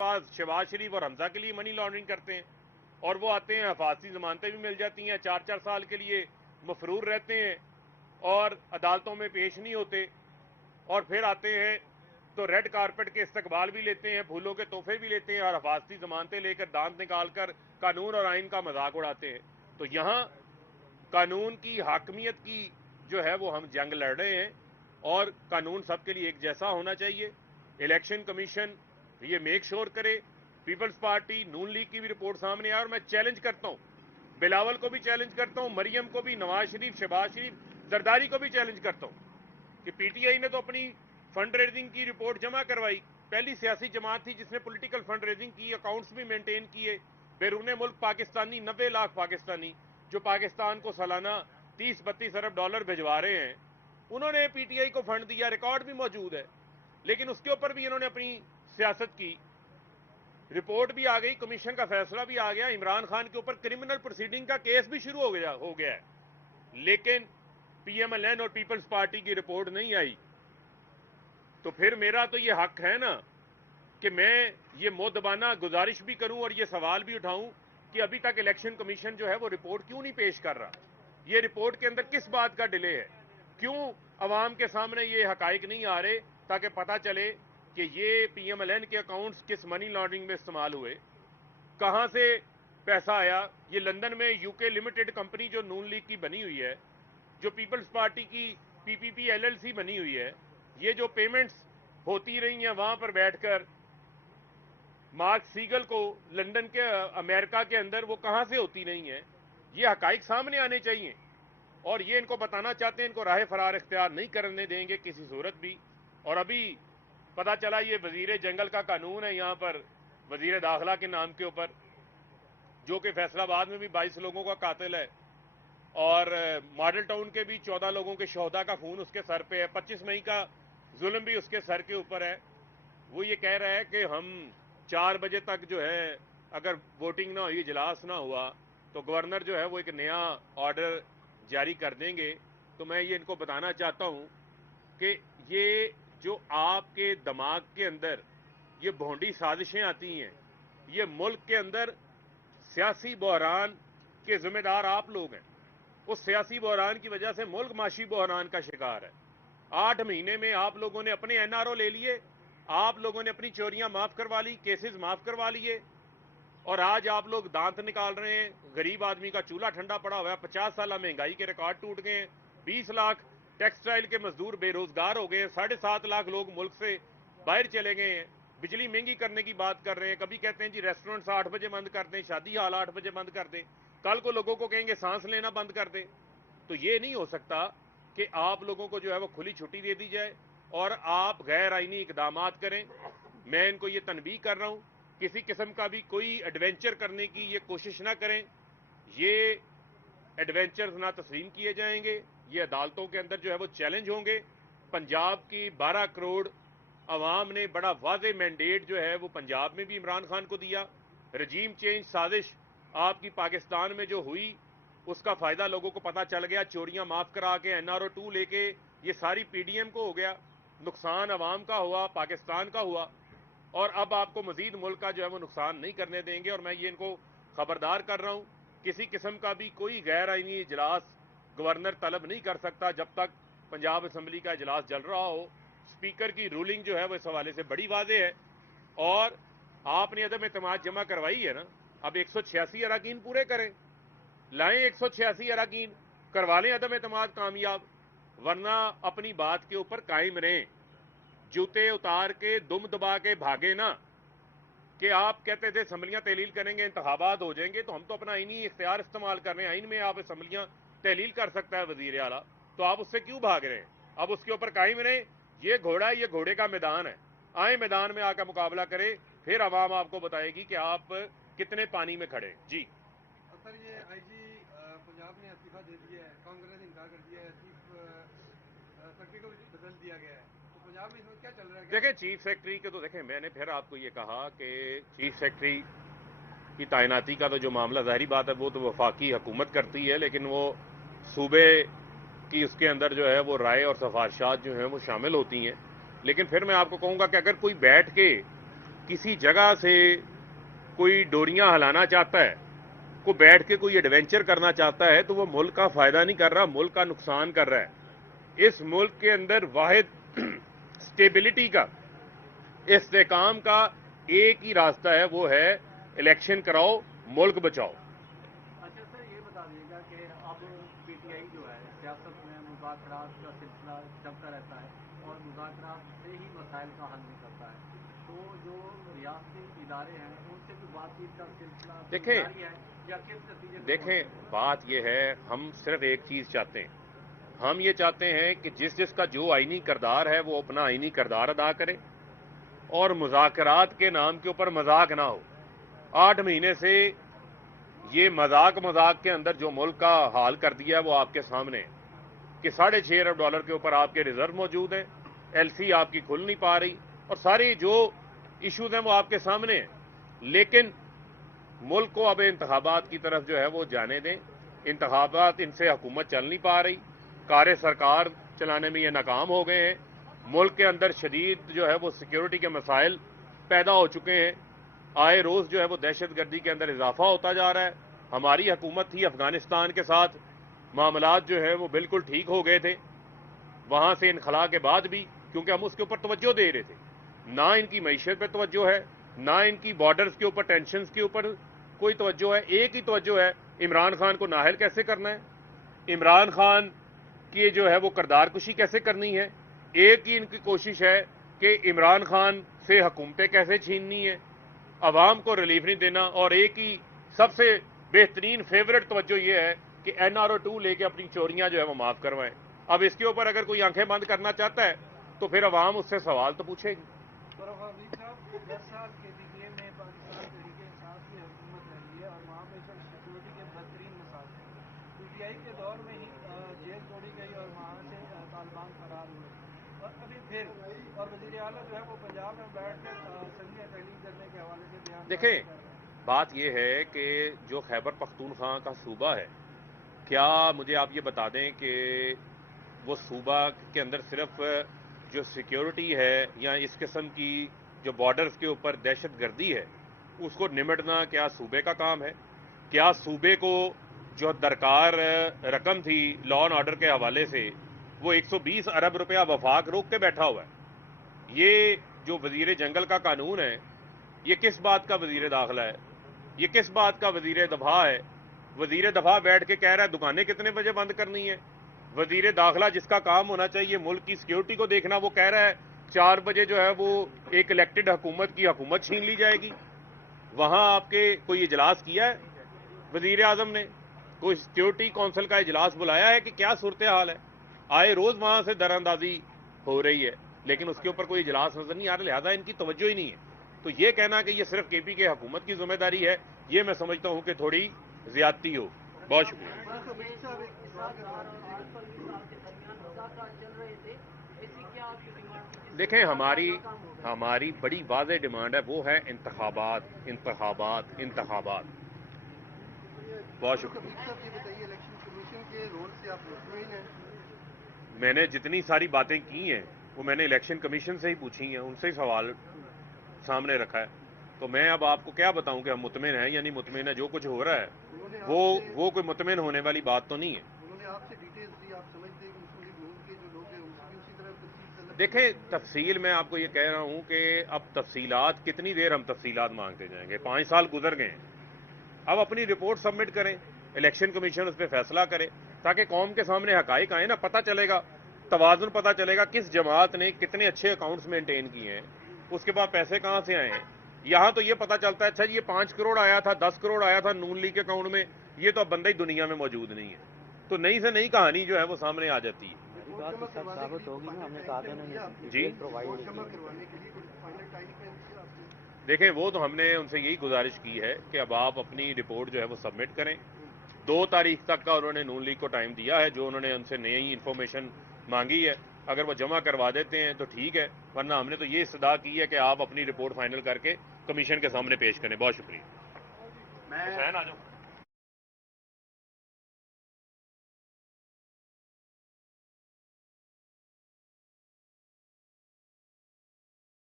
पास शहबाज शरीफ और हमजा के लिए मनी लॉन्ड्रिंग करते हैं, और वो आते हैं, हिफाजती जमानतें भी मिल जाती हैं, 4-4 साल के लिए मफरूर रहते हैं और अदालतों में पेश नहीं होते, और फिर आते हैं तो रेड कारपेट के इस्तकबाल भी लेते हैं, फूलों के तोहफे भी लेते हैं, और हिफाजती जमानतें लेकर दांत निकालकर कानून और आइन का मजाक उड़ाते हैं। तो यहाँ कानून की हाकमियत की जो है वो हम जंग लड़ रहे हैं, और कानून सबके लिए एक जैसा होना चाहिए। इलेक्शन कमीशन ये मेक श्योर करे, पीपल्स पार्टी नून लीग की भी रिपोर्ट सामने आए, और मैं चैलेंज करता हूं, बिलावल को भी चैलेंज करता हूं, मरियम को भी, नवाज शरीफ, शहबाज शरीफ, जरदारी को भी चैलेंज करता हूं कि पीटीआई ने तो अपनी फंड रेजिंग की रिपोर्ट जमा करवाई, पहली सियासी जमात थी जिसने पॉलिटिकल फंड रेजिंग की, अकाउंट्स भी मेंटेन किए, बैरून मुल्क पाकिस्तानी 90 लाख पाकिस्तानी जो पाकिस्तान को सालाना 30-32 अरब डॉलर भिजवा रहे हैं, उन्होंने पीटीआई को फंड दिया, रिकॉर्ड भी मौजूद है। लेकिन उसके ऊपर भी इन्होंने अपनी सियासत की, रिपोर्ट भी आ गई, कमीशन का फैसला भी आ गया, इमरान खान के ऊपर क्रिमिनल प्रोसीडिंग का केस भी शुरू हो गया है, लेकिन पीएमएलएन और पीपल्स पार्टी की रिपोर्ट नहीं आई। तो फिर मेरा तो ये हक है ना कि मैं ये मुद्दबाना गुजारिश भी करूं और ये सवाल भी उठाऊं कि अभी तक इलेक्शन कमीशन जो है वो रिपोर्ट क्यों नहीं पेश कर रहा, ये रिपोर्ट के अंदर किस बात का डिले है, क्यों अवाम के सामने ये हकाइक नहीं आ रहे ताकि पता चले कि ये पीएमएलएन के अकाउंट्स किस मनी लॉन्ड्रिंग में इस्तेमाल हुए, कहां से पैसा आया। ये लंदन में यूके लिमिटेड कंपनी जो नून लीग की बनी हुई है, जो पीपल्स पार्टी की पीपीपी एलएलसी बनी हुई है, ये जो पेमेंट्स होती रही हैं वहां पर बैठकर मार्क सीगल को लंदन के अमेरिका के अंदर, वो कहां से होती नहीं है, ये हकाइक सामने आने चाहिए। और ये इनको बताना चाहते हैं, इनको राह फरार इख्तियार नहीं करने देंगे किसी सूरत भी। और अभी पता चला ये वजीर जंगल का कानून है यहाँ पर वजीर दाखिला के नाम के ऊपर, जो कि फैसलाबाद में भी 22 लोगों का कातिल है, और मॉडल टाउन के भी 14 लोगों के शोहदा का खून उसके सर पे है, 25 मई का जुल्म भी उसके सर के ऊपर है। वो ये कह रहा है कि हम 4 बजे तक जो है अगर वोटिंग ना हुई, इजलास ना हुआ, तो गवर्नर जो है वो एक नया ऑर्डर जारी कर देंगे। तो मैं ये इनको बताना चाहता हूं कि ये जो आपके दिमाग के अंदर ये भोंडी साजिशें आती हैं, ये मुल्क के अंदर सियासी बहरान के जिम्मेदार आप लोग हैं। उस सियासी बहरान की वजह से मुल्क माशी बहरान का शिकार है। 8 महीने में आप लोगों ने अपने एनआरओ ले लिए, आप लोगों ने अपनी चोरियां माफ करवा ली, केसेस माफ करवा लिए, और आज आप लोग दांत निकाल रहे हैं। गरीब आदमी का चूल्हा ठंडा पड़ा हुआ है, 50 साल महंगाई के रिकॉर्ड टूट गए हैं, 20 लाख टेक्सटाइल के मजदूर बेरोजगार हो गए हैं, 7.5 लाख लोग मुल्क से बाहर चले गए हैं, बिजली महंगी करने की बात कर रहे हैं। कभी कहते हैं जी रेस्टोरेंट्स 8 बजे बंद कर दें, शादी हाल 8 बजे बंद कर दें, कल को लोगों को कहेंगे सांस लेना बंद कर दें। तो ये नहीं हो सकता कि आप लोगों को जो है वो खुली छुट्टी दे दी जाए और आप गैर आईनी इकदामात करें। मैं इनको ये तनबीह कर रहा हूं, किसी किस्म का भी कोई एडवेंचर करने की ये कोशिश ना करें, ये एडवेंचर्स ना तस्लीम किए जाएंगे, ये अदालतों के अंदर जो है वो चैलेंज होंगे। पंजाब की 12 करोड़ अवाम ने बड़ा वाज़ेह मैंडेट जो है वो पंजाब में भी इमरान खान को दिया। रजीम चेंज साजिश आपकी पाकिस्तान में जो हुई उसका फायदा लोगों को पता चल गया, चोरियां माफ करा के एनआरओ 2 लेके ये सारी पीडीएम को हो गया, नुकसान अवाम का हुआ, पाकिस्तान का हुआ, और अब आपको मजीद मुल्क का जो है वो नुकसान नहीं करने देंगे। और मैं ये इनको खबरदार कर रहा हूं, किसी किस्म का भी कोई गैर आईनी इजलास गवर्नर तलब नहीं कर सकता जब तक पंजाब असम्बली का इजलास चल रहा हो। स्पीकर की रूलिंग जो है वो इस हवाले से बड़ी वाज़ेह है, और आपने अदम एतमाद जमा करवाई है ना, अब 186 अरकान पूरे करें, लाएं 186 अरकान, करवा लें अदम एतमाद कामयाब, वरना अपनी बात के ऊपर कायम रहें। जूते उतार के दुम दबा के भागे ना कि आप कहते थे असम्बलियां तहलील करेंगे, इंतखाबात हो जाएंगे, तो हम तो अपना आईनी इख्तियार इस्तेमाल कर रहे हैं, आइन में आप असम्बलियां तहलील कर सकता है वजीर आला, तो आप उससे क्यों भाग रहे हैं? अब उसके ऊपर कायम रहें। ये घोड़ा, ये घोड़े का मैदान है, आए मैदान में आकर मुकाबला करें, फिर अवाम आपको बताएगी कि आप कितने पानी में खड़े। जी सर, ये आईजी पंजाब ने इस्तीफा दे दिया है, कांग्रेस ने इनकार कर दिया है, चीफ सेक्रेटरी को भी बदल दिया गया है, तो पंजाब में इसमें क्या चल रहा है? देखें, चीफ सेक्रेटरी के तो देखें, मैंने फिर आपको ये कहा कि चीफ सेक्रेटरी की तैनाती का तो जो मामला, जाहिर बात है वो तो वफाकी हुकूमत करती है, लेकिन वो सूबे की उसके अंदर जो है वो राय और सिफारिशात जो हैं वो शामिल होती हैं। लेकिन फिर मैं आपको कहूंगा कि अगर कोई बैठ के किसी जगह से कोई डोरियां हिलाना चाहता है, को बैठ के कोई एडवेंचर करना चाहता है, तो वो मुल्क का फायदा नहीं कर रहा, मुल्क का नुकसान कर रहा है। इस मुल्क के अंदर वाहिद स्टेबिलिटी का, इस्तेकाम का एक ही रास्ता है, वो है इलेक्शन कराओ, मुल्क बचाओ। अच्छा सर, ये बता दीजिएगा कि अब पीटीआई जो है सियासत में मुज़ाकरात का सिलसिला चलता रहता है और मुज़ाकरात से ही मसाइल का हल निकलता है, तो जो रियासती इदारे हैं उनसे भी बातचीत का सिलसिला जारी है या किस नतीजे में? देखें, बात यह है, हम सिर्फ एक चीज़ चाहते हैं, हम ये चाहते हैं कि जिसका जो आईनी किरदार है वो अपना आईनी किरदार अदा करे और मुज़ाकरात के नाम के ऊपर मजाक ना हो। 8 महीने से ये मजाक के अंदर जो मुल्क का हाल कर दिया है वो आपके सामने है कि $6.5 अरब के ऊपर आपके रिजर्व मौजूद हैं, एलसी आपकी खुल नहीं पा रही और सारी जो इश्यूज हैं वो आपके सामने हैं। लेकिन मुल्क को अब इंतखाबात की तरफ जो है वो जाने दें। इंतखाबात इनसे हुकूमत चल नहीं पा रही, कार्य सरकार चलाने में ये नाकाम हो गए हैं। मुल्क के अंदर शदीद जो है वो सिक्योरिटी के मसाइल पैदा हो चुके हैं। आए रोज जो है वो दहशत गर्दी के अंदर इजाफा होता जा रहा है। हमारी हुकूमत थी, अफगानिस्तान के साथ मामलात जो है वो बिल्कुल ठीक हो गए थे, वहां से इनखला के बाद भी, क्योंकि हम उसके ऊपर तवज्जो दे रहे थे। ना इनकी मईशत पे तवज्जो है, ना इनकी बॉर्डर्स के ऊपर, टेंशन के ऊपर कोई तवज्जो है। एक ही तवज्जो है, इमरान खान को नाहल कैसे करना है, इमरान खान की जो है वो किरदार कुशी कैसे करनी है। एक ही इनकी कोशिश है कि इमरान खान से हुकूमतें कैसे छीननी है, अवाम को रिलीफ नहीं देना। और एक ही सबसे बेहतरीन फेवरेट तवज्जो ये है कि NRO 2 लेके अपनी चोरियां जो है वो माफ करवाएं। अब इसके ऊपर अगर कोई आंखें बंद करना चाहता है तो फिर अवाम उससे सवाल तो पूछेगी। 10 साल के बीजे में पाकिस्तान तहरीक इंसाफ की हुकूमत रही है और वहाँ पे सिक्योरिटी के बेहतरीन मसाइल थे। पीटीआई के दौर में ही जेल तोड़ी गई और वहाँ से तालिबान फरार हुए और अभी फिर और वज़ीर आला जो है वो पंजाब में बैठ कर संघीय तहलील करने के हवाले से बयान। देखें, बात यह है कि जो खैबर पख्तूनख्वा का सूबा है, क्या मुझे आप ये बता दें कि वो सूबा के अंदर सिर्फ जो सिक्योरिटी है या इस किस्म की जो बॉर्डर्स के ऊपर दहशत गर्दी है उसको निमटना क्या सूबे का काम है? क्या सूबे को जो दरकार रकम थी लॉ एंड ऑर्डर के हवाले से वो 120 अरब रुपया वफाक रोक के बैठा हुआ है। ये जो वजीर जंगल का कानून है, ये किस बात का वजीर दाखिला है, ये किस बात का वजीर दफा है? वजीर दफा बैठ के कह रहा है दुकानें कितने बजे बंद करनी है। वजीर दाखिला जिसका काम होना चाहिए मुल्क की सिक्योरिटी को देखना, वो कह रहा है 4 बजे जो है वो एक इलेक्टेड हुकूमत की हुकूमत छीन ली जाएगी। वहां आपके कोई इजलास किया है वजीर आजम ने? कोई सिक्योरिटी काउंसिल का इजलास बुलाया है कि क्या सूरत हाल है? आए रोज वहां से दरअंदाजी हो रही है, लेकिन उसके ऊपर कोई इजलास नजर नहीं आ रहा, लिहाजा इनकी तवज्जो ही नहीं है। तो ये कहना कि ये सिर्फ केपी के हुकूमत की जिम्मेदारी है, ये मैं समझता हूं कि थोड़ी ज्यादती हो। बहुत शुक्रिया। देखें, हमारी बड़ी वाज़ेह डिमांड है, वो है इंतखाबात, इंतखाबात, इंतखाबात। बहुत शुक्रिया। मैंने जितनी सारी बातें की हैं वो मैंने इलेक्शन कमीशन से ही पूछी हैं, उनसे ही सवाल सामने रखा है। तो मैं अब आपको क्या बताऊं कि हम मुतमिन हैं या नहीं मुतमिन है। जो कुछ हो रहा है वो कोई मुतमिन होने वाली बात तो नहीं है। देखें, तफसील मैं आपको ये कह रहा हूं कि अब तफसीलात कितनी देर हम तफसीलात मांगते जाएंगे? 5 साल गुजर गए हैं। अब अपनी रिपोर्ट सबमिट करें, इलेक्शन कमीशन उस पर फैसला करे ताकि कौम के सामने हकाइक आए ना, पता चलेगा, तवाजुन पता चलेगा किस जमात ने कितने अच्छे अकाउंट्स मेंटेन किए हैं, उसके बाद पैसे कहां से आए हैं। यहां तो ये पता चलता है अच्छा ये 5 करोड़ आया था, 10 करोड़ आया था नून लीग के अकाउंट में, ये तो अब बंदा ही दुनिया में मौजूद नहीं है। तो नई से नई कहानी जो है वो सामने आ जाती है। जी देखें, वो तो हमने उनसे यही गुजारिश की है कि अब आप अपनी रिपोर्ट जो है वो सबमिट करें। 2 तारीख तक का उन्होंने नून लीग को टाइम दिया है, जो उन्होंने उनसे नई इंफॉर्मेशन मांगी है। अगर वो जमा करवा देते हैं तो ठीक है, वरना हमने तो ये इस्तदा की है कि आप अपनी रिपोर्ट फाइनल करके कमीशन के सामने पेश करें। बहुत शुक्रिया। मैं आ जाऊँ।